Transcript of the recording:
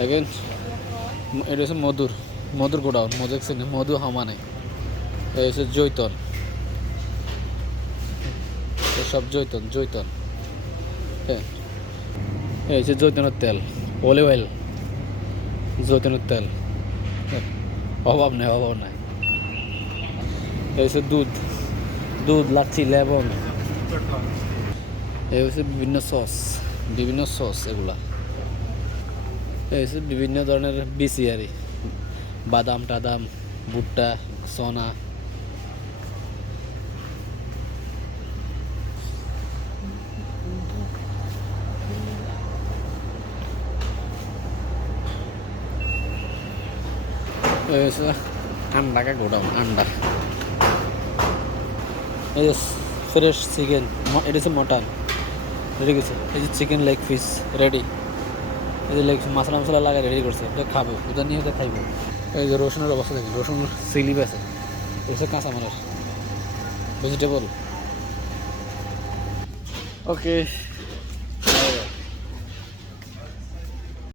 Again এটা হচ্ছে মধুর গোডাউন, মধু দেখছেন, মধু হামানে। এই হচ্ছে জৈতন, সব জৈতন। হ্যাঁ, এই হচ্ছে জৈতনের তেল, অলিভ অয়েল, জৈতনের তেল। হ্যাঁ, অভাব নাই। এই হচ্ছে দুধ লাচ্ছি, লেবন। এই হচ্ছে বিভিন্ন সস এগুলা। এই হচ্ছে বিভিন্ন ধরনের বিচি আর বাদাম টাদাম, ভুট্টা, সোনা। এই হচ্ছে আন্ডা গোডাউন, আন্ডা। এই যে ফ্রেশ চিকেন, এটা হচ্ছে মটন রেডি করছে। এই যে চিকেন লেগ পিস রেডি। এই যে লেগ মশলা লাগাই রেডি করছে, এটা খাবো, ওটা নিয়ে ওটা খাইবো। এই যে রসুনের অবস্থা দেখি, রসুন সিলিপ আছে, এটা কাঁচা মানুষ ভেজিটেবল। ওকে।